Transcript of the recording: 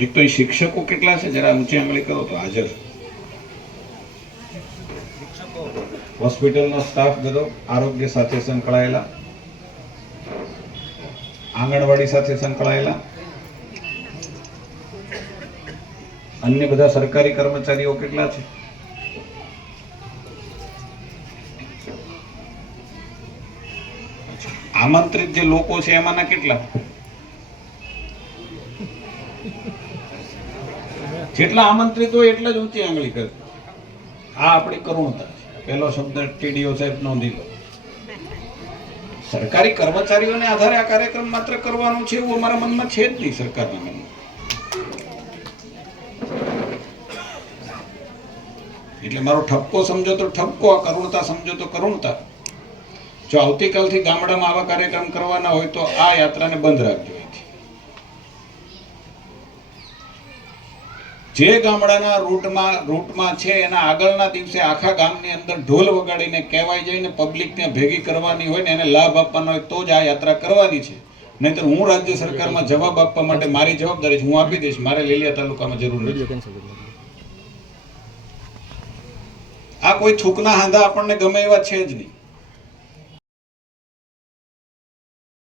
એક તો એ શિક્ષકો કેટલા છે? જરા ઊંચી અમલી કરો તો હાજર. હોસ્પિટલનો સ્ટાફ બધો આરોગ્ય સાથે સંકળાયેલા. આંગણવાડી સાથે સંકળાયેલા. અન્ય બધા સરકારી કર્મચારીઓ કેટલા છે? આમંત્રિત જે લોકો છે, એમાંના કેટલા? જેટલા આમંત્રિત હોય એટલા જ ઊંચી આંગળી કરે. આ આપણી કરુણતા પહેલો શબ્દ ટીડીઓ સાહેબ નોંધી લો. સરકારી કર્મચારીઓને આધારે આ કાર્યક્રમ માત્ર કરવાનો છે એવું અમારા મનમાં છે જ નહીં સરકારના મનમાં. એટલે મારો ઠપકો સમજો તો ઠપકો, આ કરુણતા સમજો તો કરુણતા. જો આવતીકાલથી ગામડામાં આવા કાર્યક્રમ કરવાના હોય તો આ યાત્રાને બંધ રાખજો. જે ગામડાના રૂટમાં રૂટમાં છે એના આગળના દિવસે આખા ગામની અંદર ઢોલ વગાડીને કહેવાય જાય ને પબ્લિકને ભેગી કરવાની હોય ને એને લાભ આપવાનો હોય તો જ આ યાત્રા કરવાની છે. નહીતર હું રાજ્ય સરકારમાં જવાબ આપવા માટે મારી જવાબદારી છે હું આપી દઈશ મારે લીલિયા તાલુકામાં જરૂર નથી. આ કોઈ થૂકના હાંધા આપણને ગમે એવા છે જ નહીં.